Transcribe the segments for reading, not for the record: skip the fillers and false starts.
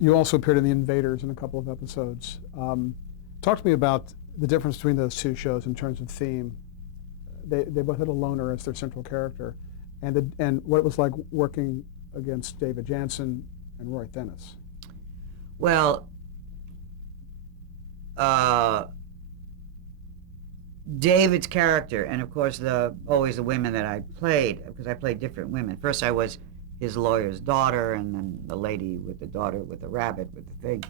You also appeared in The Invaders in a couple of episodes. Talk to me about the difference between those two shows in terms of theme. They both had a loner as their central character, and what it was like working against David Janssen and Roy Thennis. Well, David's character, and of course always the women that I played, because I played different women. First I was his lawyer's daughter, and then the lady with the daughter with the rabbit with the thing.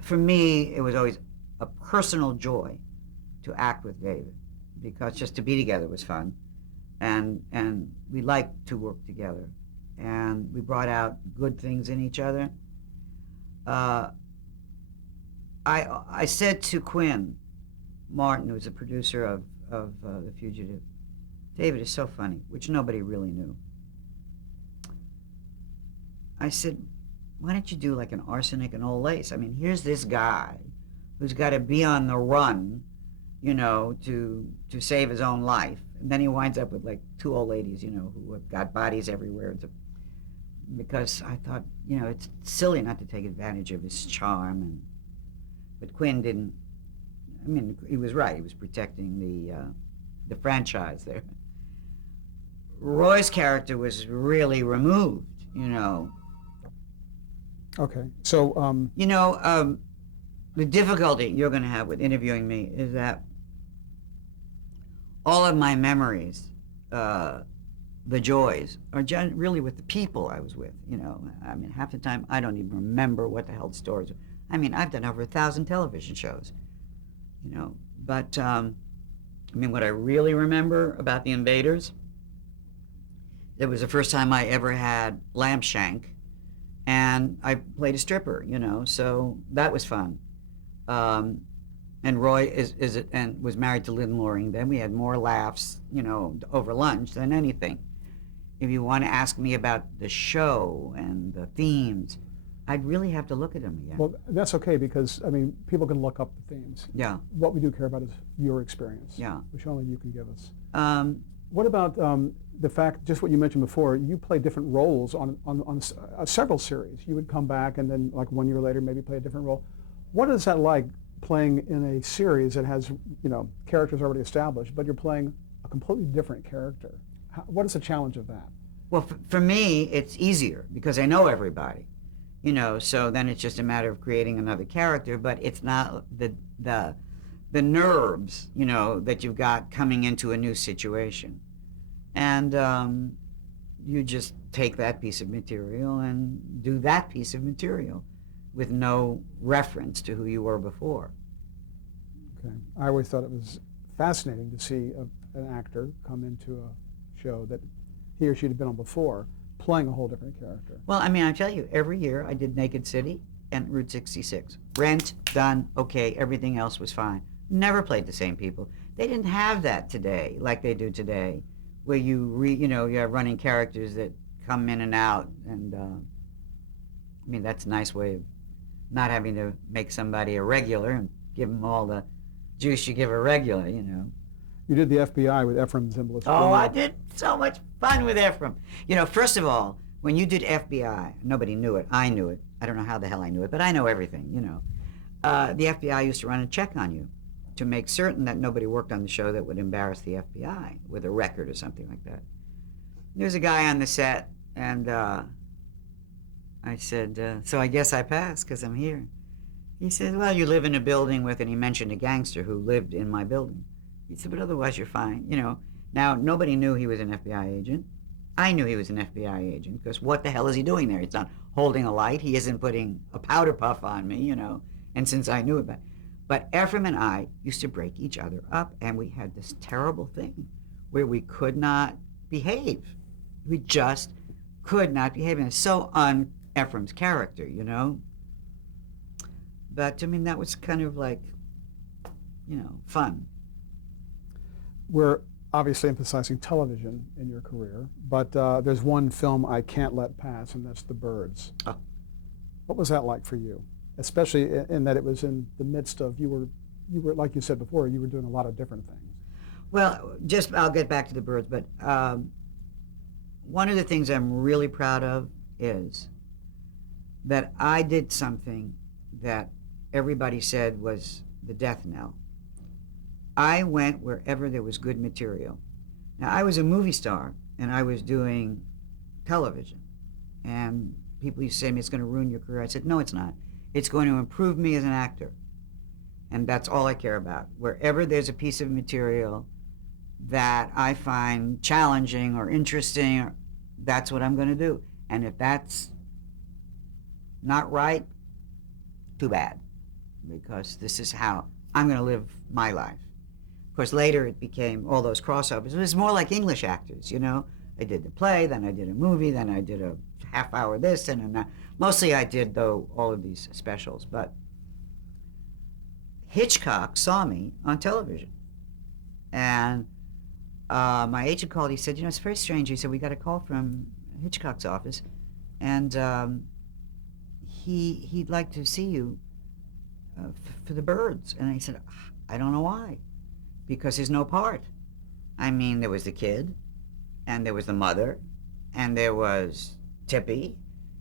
For me, it was always a personal joy to act with David, because just to be together was fun, and we liked to work together, and we brought out good things in each other. I said to Quinn Martin, who's a producer of The Fugitive, David is so funny, which nobody really knew. I said, why don't you do like an arsenic and old lace? I mean, here's this guy who's got to be on the run, you know, to save his own life. And then he winds up with like two old ladies, you know, who have got bodies everywhere. Because I thought, you know, it's silly not to take advantage of his charm. But Quinn didn't. I mean, he was right. He was protecting the franchise there. Roy's character was really removed, you know. Okay, so you know, the difficulty you're going to have with interviewing me is that all of my memories, the joys, are really with the people I was with. You know, I mean, half the time I don't even remember what the hell the stories were. I mean, I've done over 1,000 television shows, you know. But I mean, what I really remember about The Invaders, it was the first time I ever had lamb shank, and I played a stripper, you know, so that was fun. And Roy and was married to Lynn Loring. Then we had more laughs, you know, over lunch than anything. If you want to ask me about the show and the themes, I'd really have to look at them again. Well, that's okay, because, I mean, people can look up the themes. Yeah. What we do care about is your experience, yeah, which only you can give us. What about the fact, just what you mentioned before, you play different roles on several series. You would come back and then, like 1 year later, maybe play a different role. What is that like, playing in a series that has, you know, characters already established, but you're playing a completely different character? What is the challenge of that? Well, for me, it's easier because I know everybody. You know, so then it's just a matter of creating another character, but it's not the nerves, you know, that you've got coming into a new situation. And you just take that piece of material and do that piece of material with no reference to who you were before. Okay. I always thought it was fascinating to see an actor come into a show that he or she had been on before, playing a whole different character. Well, I mean, I tell you, every year I did Naked City and Route 66. Rent, done, okay, everything else was fine. Never played the same people. They didn't have that today, like they do today, where you know, you have running characters that come in and out, and I mean, that's a nice way of not having to make somebody a regular and give them all the juice you give a regular, you know. You did the FBI with Ephraim Zimbalist. Oh, I did so much fun with Ephraim. You know, first of all, when you did FBI, nobody knew it. I knew it. I don't know how the hell I knew it, but I know everything, you know. The FBI used to run a check on you to make certain that nobody worked on the show that would embarrass the FBI with a record or something like that. There was a guy on the set, and I said, so I guess I passed because I'm here. He said, well, you live in a building with, and he mentioned a gangster who lived in my building. He said, but otherwise you're fine, you know. Now, nobody knew he was an FBI agent. I knew he was an FBI agent, because what the hell is he doing there? He's not holding a light. He isn't putting a powder puff on me, you know. And since I knew about it. But Ephraim and I used to break each other up, and we had this terrible thing where we could not behave. We just could not behave. And it's so un-Ephraim's character, you know. But, I mean, that was kind of like, you know, fun. We're obviously emphasizing television in your career, but there's one film I can't let pass, and that's The Birds. Oh. What was that like for you? Especially in that it was in the midst of, you were, like you said before, you were doing a lot of different things. Well, I'll get back to The Birds, but one of the things I'm really proud of is that I did something that everybody said was the death knell. I went wherever there was good material. Now, I was a movie star, and I was doing television. And people used to say to me, it's going to ruin your career. I said, no, it's not. It's going to improve me as an actor. And that's all I care about. Wherever there's a piece of material that I find challenging or interesting, that's what I'm going to do. And if that's not right, too bad, because this is how I'm going to live my life. Of course, later it became all those crossovers. It was more like English actors, you know. I did the play, then I did a movie, then I did a half hour this and that. Mostly I did, though, all of these specials. But Hitchcock saw me on television. And my agent called. He said, you know, it's very strange. He said, we got a call from Hitchcock's office, and he'd like to see you for the Birds. And I said, I don't know why. Because there's no part. I mean, there was the kid, and there was the mother, and there was Tippy,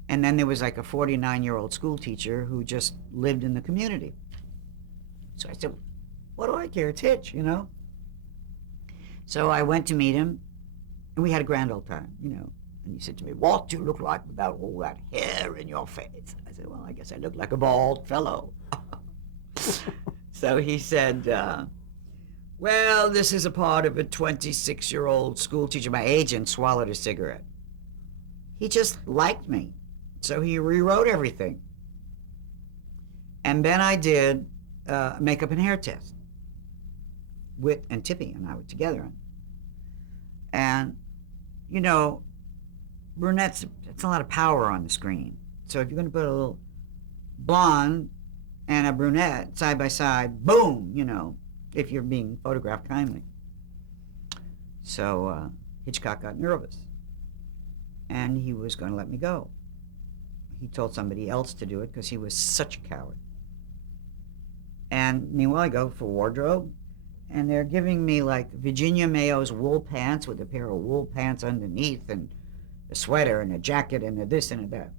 and then there was like a 49-year-old school teacher who just lived in the community. So I said, what do I care? It's Hitch, you know? So I went to meet him, and we had a grand old time, you know. And he said to me, what do you look like without all that hair in your face? I said, well, I guess I look like a bald fellow. So he said, well, this is a part of a 26-year-old school teacher. My agent swallowed a cigarette. He just liked me, so he rewrote everything. And then I did a makeup and hair test. And Tippy and I were together. And, you know, brunettes, it's a lot of power on the screen. So if you're going to put a little blonde and a brunette side by side, boom, you know, if you're being photographed kindly. So Hitchcock got nervous, and he was going to let me go. He told somebody else to do it because he was such a coward. And meanwhile, I go for wardrobe, and they're giving me like Virginia Mayo's wool pants with a pair of wool pants underneath, and a sweater and a jacket and a this and a that.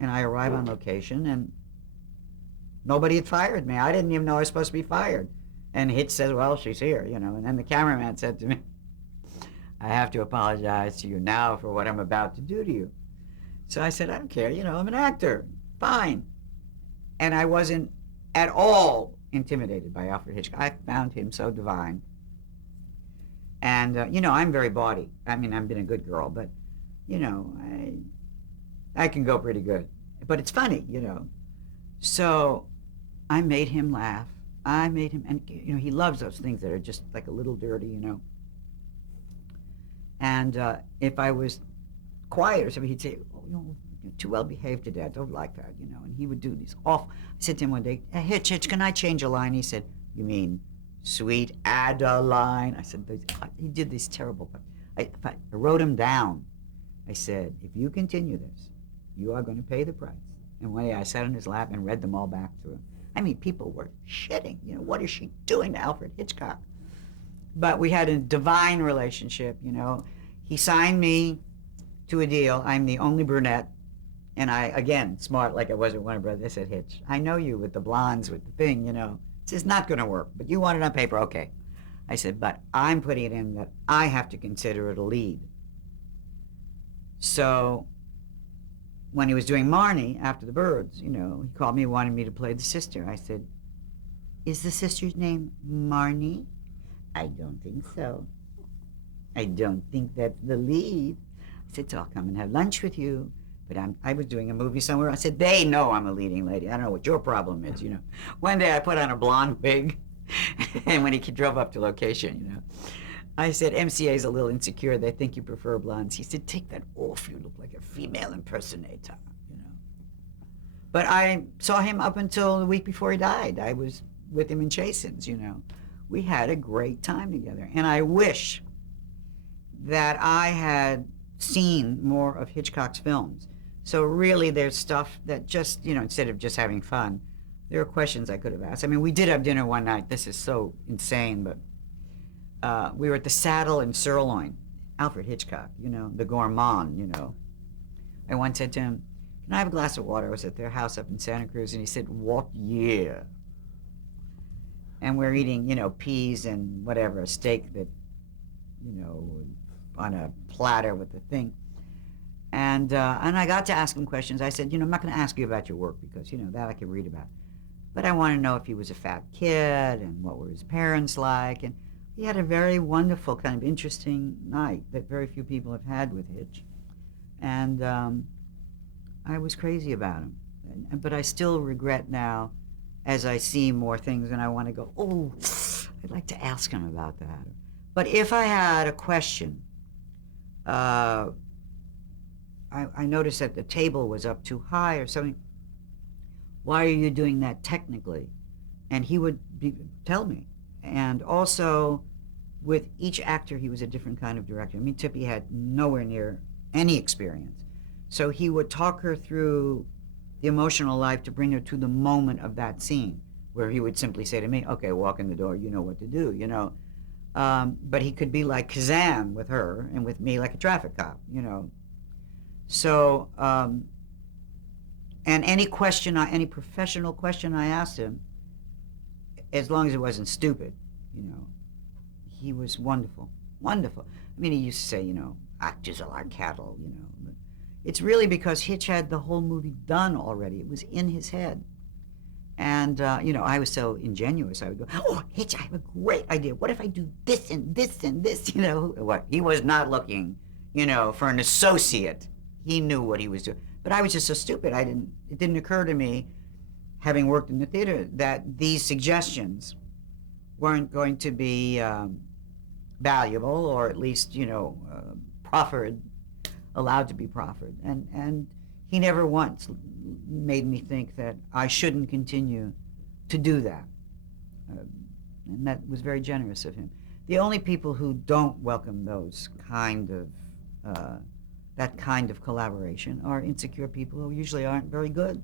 And I arrive on location, and nobody had fired me. I didn't even know I was supposed to be fired. And Hitch says, well, she's here, you know. And then the cameraman said to me, I have to apologize to you now for what I'm about to do to you. So I said, I don't care, you know, I'm an actor, fine. And I wasn't at all intimidated by Alfred Hitchcock. I found him so divine. And, you know, I'm very bawdy. I mean, I've been a good girl, but, you know, I can go pretty good. But it's funny, you know. So I made him laugh. I made him, and, you know, he loves those things that are just like a little dirty, you know. And if I was quiet or something, he'd say, oh, you know, you're too well behaved today. I don't like that, you know. And he would do these awful. I said to him one day, hey, Hitch, can I change a line? He said, you mean sweet Adeline? I said, he did these terrible. I wrote him down. I said, if you continue this, you are going to pay the price. And one day I sat on his lap and read them all back to him. I mean, people were shitting. You know, what is she doing to Alfred Hitchcock? But we had a divine relationship, you know. He signed me to a deal. I'm the only brunette. And I, again, smart like I was with Warner Brothers, I said, Hitch, I know you with the blondes, with the thing, you know. It's not going to work, but you want it on paper, okay. I said, but I'm putting it in that I have to consider it a lead. So when he was doing Marnie after the Birds, you know, he called me, wanted me to play the sister. I said, is the sister's name Marnie? I don't think so. I don't think that's the lead. I said, so I'll come and have lunch with you. But I was doing a movie somewhere. I said, they know I'm a leading lady. I don't know what your problem is, you know. One day I put on a blonde wig, and when he drove up to location, you know, I said, MCA's a little insecure. They think you prefer blondes. He said, take that off. You look like a female impersonator, you know. But I saw him up until the week before he died. I was with him in Chasen's, you know. We had a great time together. And I wish that I had seen more of Hitchcock's films. So really there's stuff that just, you know, instead of just having fun, there are questions I could have asked. I mean, we did have dinner one night. This is so insane, but we were at the Saddle and Sirloin, Alfred Hitchcock, you know, the gourmand, you know. I once said to him, "Can I have a glass of water?" I was at their house up in Santa Cruz, and he said, "What? Yeah." And we're eating, peas and whatever, a steak that, on a platter with the thing. And I got to ask him questions. I said, I'm not going to ask you about your work because, that I can read about. But I want to know if he was a fat kid and what were his parents like. And he had a very wonderful, kind of interesting night that very few people have had with Hitch. And I was crazy about him. But I still regret now, as I see more things, and I want to go, oh, I'd like to ask him about that. But if I had a question, I noticed that the table was up too high or something. Why are you doing that technically? And he would tell me. And also, with each actor, he was a different kind of director. I mean, Tippy had nowhere near any experience. So he would talk her through the emotional life to bring her to the moment of that scene, where he would simply say to me, okay, walk in the door, you know what to do, But he could be like Kazan with her and with me like a traffic cop, So, and any professional question I asked him, as long as it wasn't stupid, he was wonderful, wonderful. I mean, he used to say, actors are like cattle, But it's really because Hitch had the whole movie done already. It was in his head. And, I was so ingenuous. I would go, oh, Hitch, I have a great idea. What if I do this and this and this, What? He was not looking, for an associate. He knew what he was doing. But I was just so stupid. It didn't occur to me, having worked in the theater, that these suggestions weren't going to be valuable, or at least, proffered, allowed to be proffered. And he never once made me think that I shouldn't continue to do that. And that was very generous of him. The only people who don't welcome those that kind of collaboration are insecure people who usually aren't very good.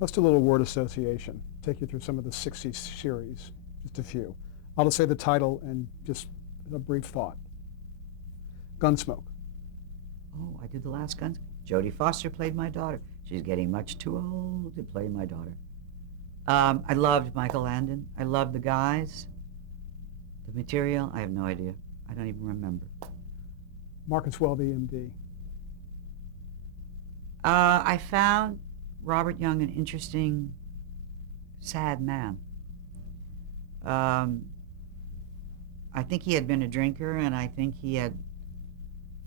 Let's do a little word association. Take you through some of the 60s series, just a few. I'll just say the title and just a brief thought. Gunsmoke. Oh, I did the last Gunsmoke. Jodie Foster played my daughter. She's getting much too old to play my daughter. I loved Michael Landon. I loved the guys. The material, I have no idea. I don't even remember. Marcus Welby, MD. I found Robert Young an interesting, sad man. I think he had been a drinker, and I think he had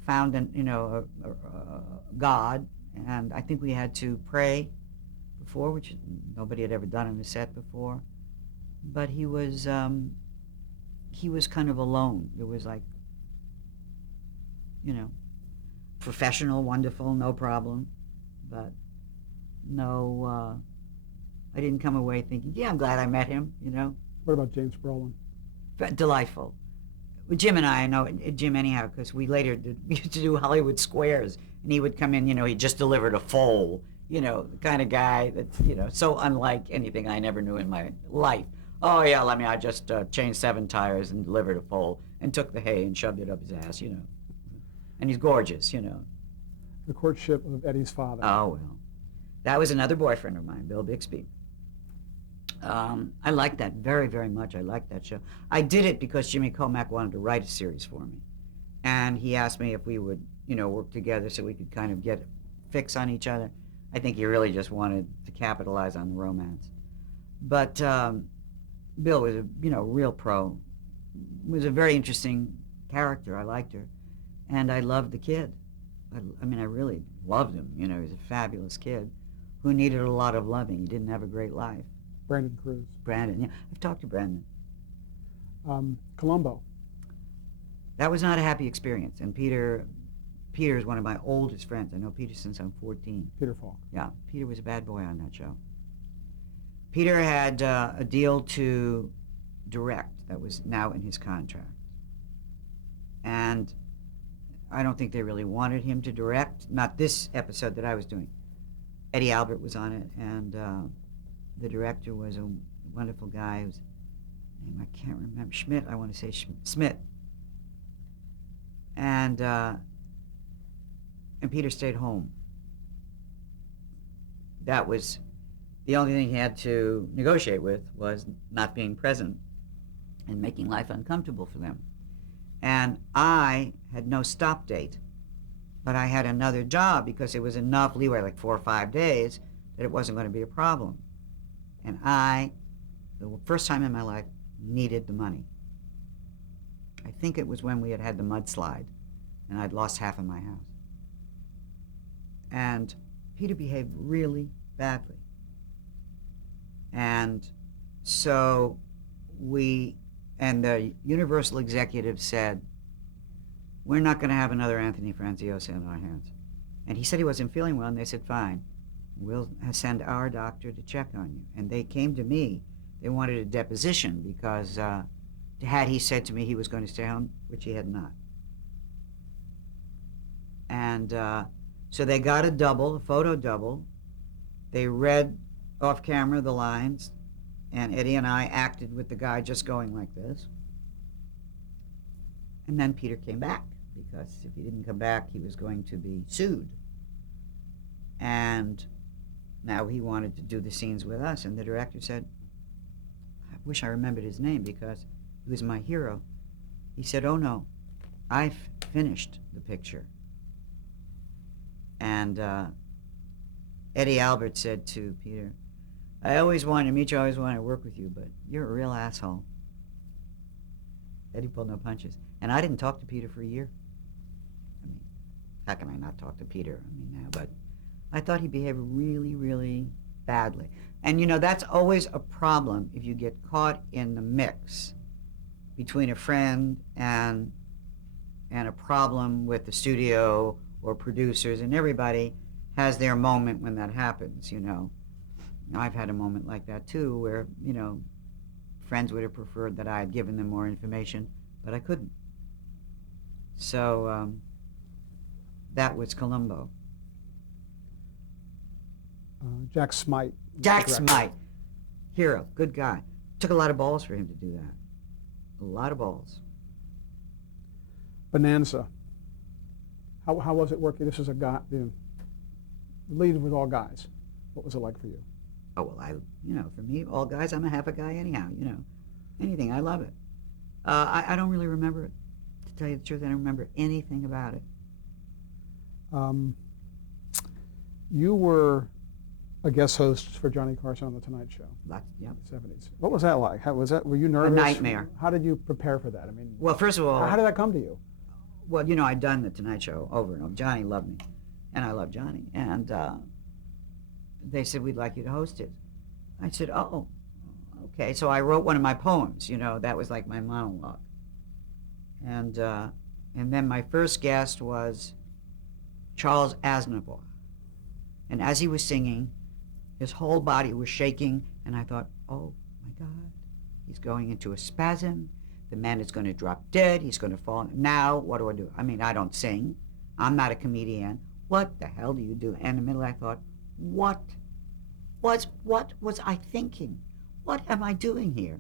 found a God, and I think we had to pray before, which nobody had ever done on the set before. But he was kind of alone. It was like, professional, wonderful, no problem, but no, I didn't come away thinking, yeah, I'm glad I met him, What about James Brolin? But delightful. Jim and I know Jim anyhow, because we used to do Hollywood Squares, and he would come in, he just delivered a foal, the kind of guy that's, so unlike anything I never knew in my life. Oh yeah, I just changed 7 tires and delivered a foal and took the hay and shoved it up his ass, And he's gorgeous, The Courtship of Eddie's Father. Oh, well. That was another boyfriend of mine, Bill Bixby. I liked that very, very much. I liked that show. I did it because Jimmy Comack wanted to write a series for me. And he asked me if we would, work together so we could kind of get a fix on each other. I think he really just wanted to capitalize on the romance. But Bill was a, real pro. Was a very interesting character. I liked her. And I loved the kid. I really loved him. He was a fabulous kid who needed a lot of loving. He didn't have a great life. Brandon Cruz. Brandon, yeah. I've talked to Brandon. Columbo. That was not a happy experience. And Peter is one of my oldest friends. I know Peter since I'm 14. Peter Falk. Yeah, Peter was a bad boy on that show. Peter had a deal to direct that was now in his contract. And I don't think they really wanted him to direct. Not this episode that I was doing. Eddie Albert was on it, and the director was a wonderful guy whose name I can't remember. Schmidt, I want to say Schmidt. And and Peter stayed home. That was the only thing he had to negotiate with, was not being present and making life uncomfortable for them. And I had no stop date, but I had another job because it was enough leeway, like 4 or 5 days, that it wasn't going to be a problem. And I, the first time in my life, needed the money. I think it was when we had the mudslide and I'd lost half of my house. And Peter behaved really badly. And so the Universal executive said, we're not going to have another Anthony Franciosa in our hands. And he said he wasn't feeling well, and they said, fine, we'll send our doctor to check on you. And they came to me. They wanted a deposition because had he said to me he was going to stay home, which he had not. And so they got a photo double. They read off camera the lines, and Eddie and I acted with the guy just going like this. And then Peter came back, because if he didn't come back, he was going to be sued. And now he wanted to do the scenes with us, and the director said, I wish I remembered his name because he was my hero. He said, oh no, I've finished the picture. And Eddie Albert said to Peter, I always wanted to meet you, I always wanted to work with you, but you're a real asshole. Eddie pulled no punches. And I didn't talk to Peter for a year. I mean, how can I not talk to Peter? I mean, now, but I thought he behaved really, really badly. And you know, that's always a problem if you get caught in the mix between a friend and a problem with the studio or producers, and everybody has their moment when that happens, you know. I've had a moment like that too, where, you know, friends would have preferred that I had given them more information, but I couldn't. So that was Columbo. Jack Smite. Jack Smite, hero, good guy. Took a lot of balls for him to do that. A lot of balls. Bonanza. How was it working? This is a guy, the lead was all guys. What was it like for you? Oh, well, you know, for me, all guys, I'm a half a guy anyhow, you know. Anything, I love it. I don't really remember it. To tell you the truth, I don't remember anything about it. You were a guest host for Johnny Carson on The Tonight Show. Yep. In the 70s. What was that like? Were you nervous? A nightmare. How did you prepare for that? I mean, well, first of all, how did that come to you? Well, you know, I'd done The Tonight Show over and over. Johnny loved me, and I loved Johnny. And they said, we'd like you to host it. I said, oh, okay. So I wrote one of my poems, you know, that was like my monologue. And then my first guest was Charles Aznavour. And as he was singing, his whole body was shaking, and I thought, oh my God, he's going into a spasm. The man is going to drop dead. He's going to fall. Now, what do I do? I mean, I don't sing. I'm not a comedian. What the hell do you do? And in the middle, I thought, what was I thinking? What am I doing here?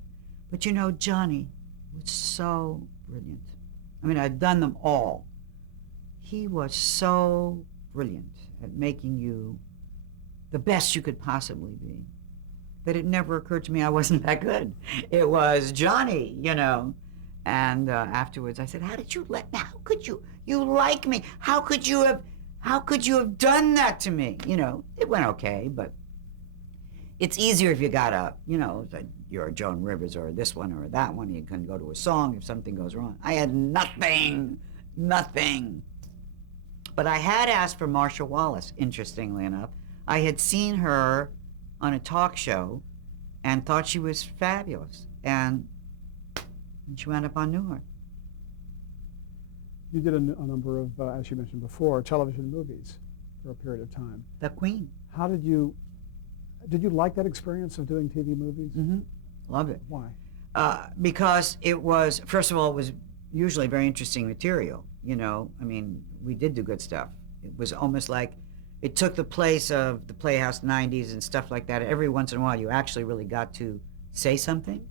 But you know, Johnny was so brilliant. I mean, I'd done them all. He was so brilliant at making you the best you could possibly be that it never occurred to me I wasn't that good. It was Johnny, you know. And afterwards I said, how could you like me? How could you have done that to me? You know, it went okay, but it's easier if you got you're a Joan Rivers or this one or that one. You can go to a song if something goes wrong. I had nothing. But I had asked for Marsha Wallace, interestingly enough. I had seen her on a talk show and thought she was fabulous. And she wound up on Newark. You did a number of, as you mentioned before, television movies for a period of time. The Queen. How did you like that experience of doing TV movies? Mm-hmm. Love it. Why? Because it was, first of all, it was usually very interesting material. You know, I mean, we did do good stuff. It was almost like it took the place of the Playhouse 90s and stuff like that. Every once in a while, you actually really got to say something,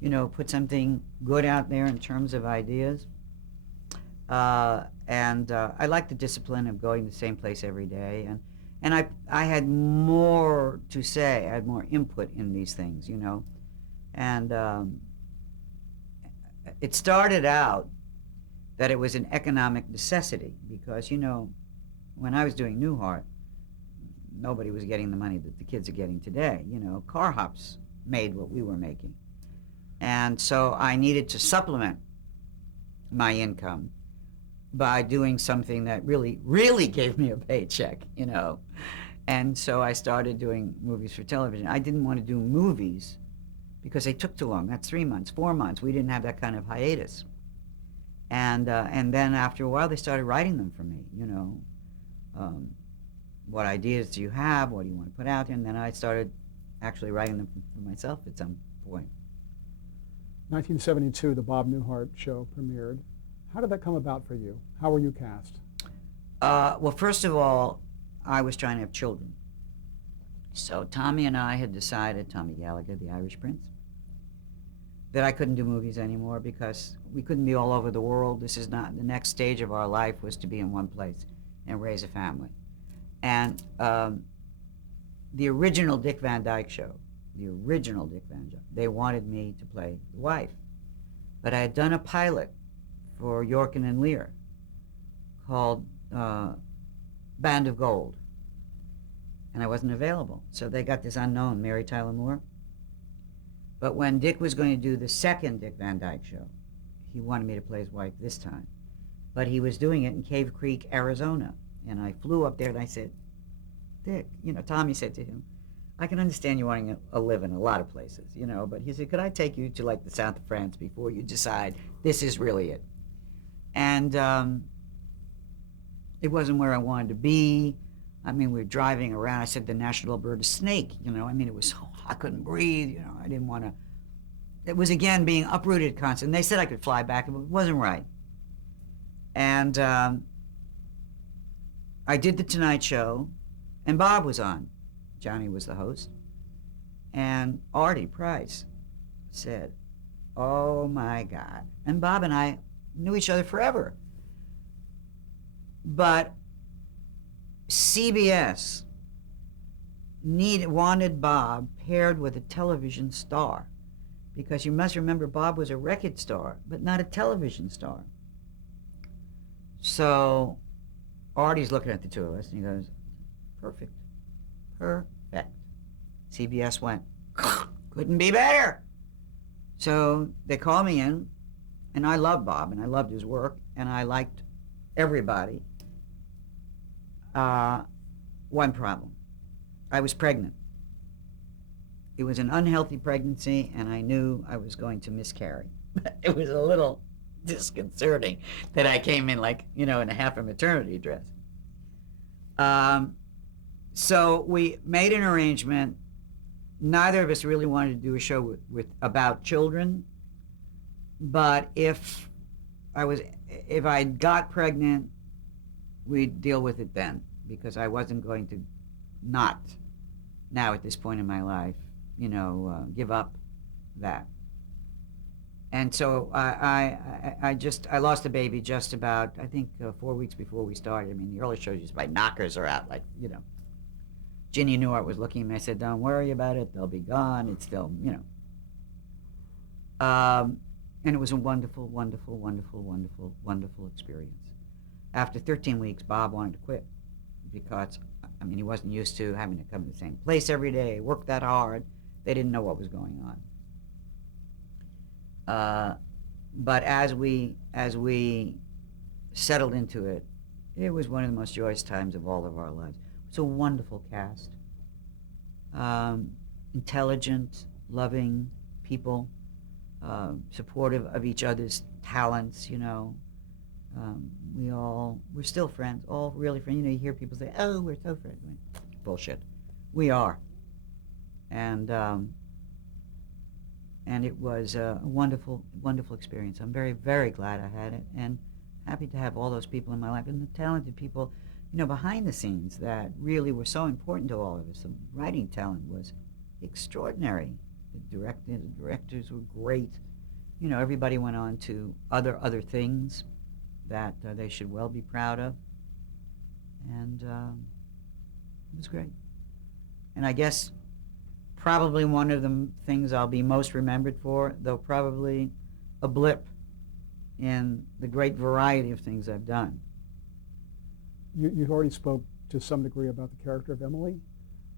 you know, put something good out there in terms of ideas. I like the discipline of going to the same place every day, and I had more to say. I had more input in these things, you know, and it started out that it was an economic necessity because, you know, when I was doing Newhart, nobody was getting the money that the kids are getting today. You know, car hops made what we were making, and so I needed to supplement my income by doing something that really, really gave me a paycheck, you know. And so I started doing movies for television. I didn't want to do movies because they took too long. That's 3 months, 4 months. We didn't have that kind of hiatus. And then after a while, they started writing them for me, you know. What ideas do you have? What do you want to put out there? And then I started actually writing them for myself at some point. 1972, the Bob Newhart show premiered. How did that come about for you? How were you cast? Well, first of all, I was trying to have children. So Tommy and I had decided, Tommy Gallagher, the Irish Prince, that I couldn't do movies anymore because we couldn't be all over the world. This is not, the next stage of our life was to be in one place and raise a family. And the original Dick Van Dyke show, they wanted me to play the wife. But I had done a pilot for Yorkin and Lear called Band of Gold. And I wasn't available. So they got this unknown, Mary Tyler Moore. But when Dick was going to do the second Dick Van Dyke show, he wanted me to play his wife this time. But he was doing it in Cave Creek, Arizona. And I flew up there and I said, Dick, you know, Tommy said to him, I can understand you wanting to live in a lot of places, you know, but he said, could I take you to like the south of France before you decide this is really it? And it wasn't where I wanted to be. I mean, we were driving around. I said the national bird is snake, you know. I mean, it was so hot, I couldn't breathe, you know. I didn't want to. It was, again, being uprooted constantly. And they said I could fly back. It wasn't right. And I did The Tonight Show, and Bob was on. Johnny was the host. And Artie Price said, oh, my God. And Bob and I knew each other forever. But CBS wanted Bob paired with a television star, because you must remember Bob was a record star, but not a television star. So Artie's looking at the two of us, and he goes, perfect. CBS went, couldn't be better. So they called me in, and I loved Bob, and I loved his work, and I liked everybody. One problem. I was pregnant. It was an unhealthy pregnancy, and I knew I was going to miscarry. It was a little disconcerting that I came in like, you know, in a half a maternity dress. So we made an arrangement. Neither of us really wanted to do a show with about children, but if I got pregnant, we'd deal with it then, because I wasn't going to not, now at this point in my life, you know, give up that. And so I lost a baby just about, I think, 4 weeks before we started. I mean, the early shows, just my knockers are out, like, you know. Ginny Newhart was looking at me. I said, don't worry about it. They'll be gone. It's still, you know. And it was a wonderful, wonderful, wonderful, wonderful, wonderful experience. After 13 weeks, Bob wanted to quit because, I mean, he wasn't used to having to come to the same place every day, work that hard. They didn't know what was going on. But as we settled into it, it was one of the most joyous times of all of our lives. It's a wonderful cast. Intelligent, loving people, supportive of each other's talents, you know. We're still friends, all really friends. You know, you hear people say, oh, we're so friends. Bullshit. We are. And it was a wonderful, wonderful experience. I'm very, very glad I had it, and happy to have all those people in my life and the talented people, you know, behind the scenes that really were so important to all of us. The writing talent was extraordinary. The directors were great. You know, everybody went on to other things. that they should well be proud of. And it was great. And I guess probably one of the things I'll be most remembered for, though probably a blip in the great variety of things I've done. You've already spoke to some degree about the character of Emily,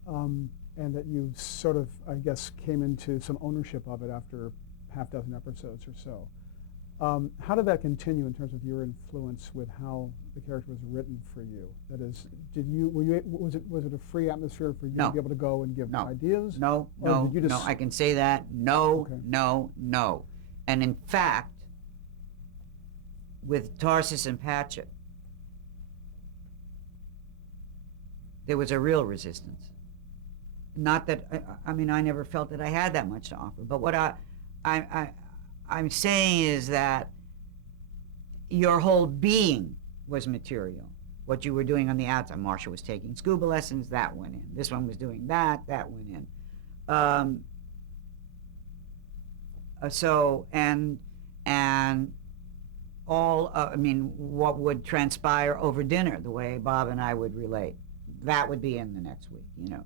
and that you sort of, I guess, came into some ownership of it after half dozen episodes or so. How did that continue in terms of your influence with how the character was written for you? That is, was it a free atmosphere for you No. to be able to go and give No. ideas? No, Or no, did you just... no, I can say that. No, Okay. no, no. And in fact, with Tarsus and Patchett, there was a real resistance. Not that, I mean, I never felt that I had that much to offer, but what I'm saying is that your whole being was material. What you were doing on the outside. Marsha was taking scuba lessons, that went in. This one was doing that went in. And all, I mean, what would transpire over dinner, the way Bob and I would relate, that would be in the next week, you know.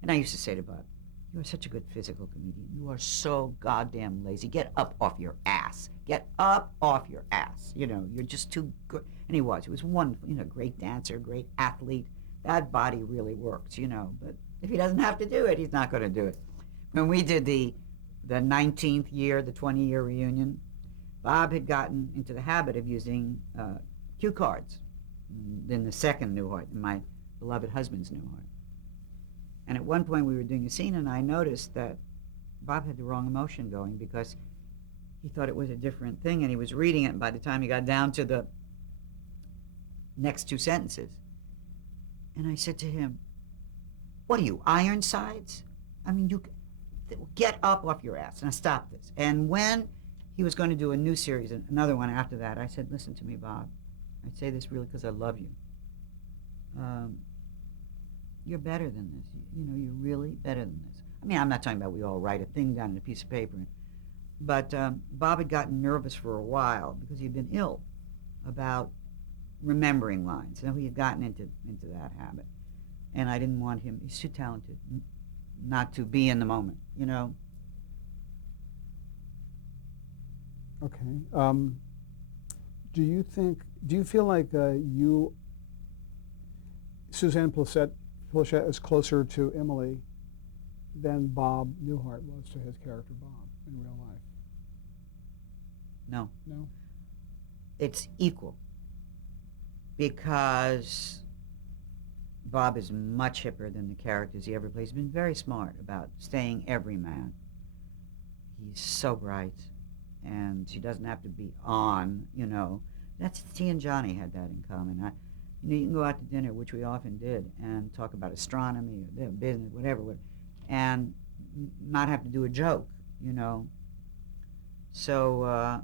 And I used to say to Bob, you are such a good physical comedian. You are so goddamn lazy. Get up off your ass. Get up off your ass. You know, you're just too good. And he was wonderful, you know, great dancer, great athlete. That body really works, you know. But if he doesn't have to do it, he's not going to do it. When we did the 19th year, the 20-year reunion, Bob had gotten into the habit of using cue cards in the second Newhart, in my beloved husband's Newhart. And at one point we were doing a scene, and I noticed that Bob had the wrong emotion going because he thought it was a different thing, and he was reading it, and by the time he got down to the next two sentences, and I said to him, what are you, Ironsides? I mean, you get up off your ass, and stop this. And when he was going to do a new series, another one after that, I said, listen to me, Bob. I say this really because I love you. You're better than this. You know, you're really better than this. I mean, I'm not talking about we all write a thing down on a piece of paper. But Bob had gotten nervous for a while because he'd been ill about remembering lines. You know, he had gotten into that habit. And I didn't want him, he's too talented, not to be in the moment, you know. Okay. Do you feel like Suzanne Pleshette is closer to Emily than Bob Newhart was to his character Bob in real life? No. No? It's equal. Because Bob is much hipper than the characters he ever plays. He's been very smart about staying everyman. He's so bright. And she doesn't have to be on, you know. He and Johnny had that in common. You know, you can go out to dinner, which we often did, and talk about astronomy or business, whatever, and not have to do a joke, you know. So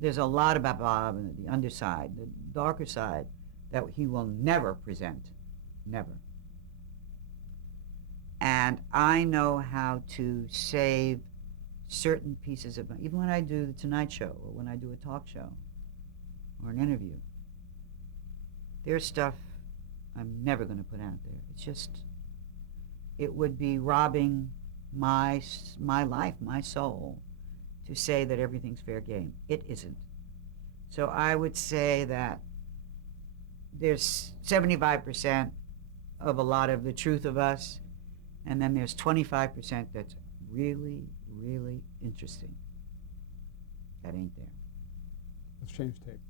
there's a lot about Bob and the underside, the darker side, that he will never present, never. And I know how to save certain pieces of, even when I do the Tonight Show or when I do a talk show or an interview, there's stuff I'm never going to put out there. It's just, it would be robbing my life, my soul, to say that everything's fair game. It isn't. So I would say that there's 75% of a lot of the truth of us, and then there's 25% that's really, really interesting. That ain't there. Let's change tape.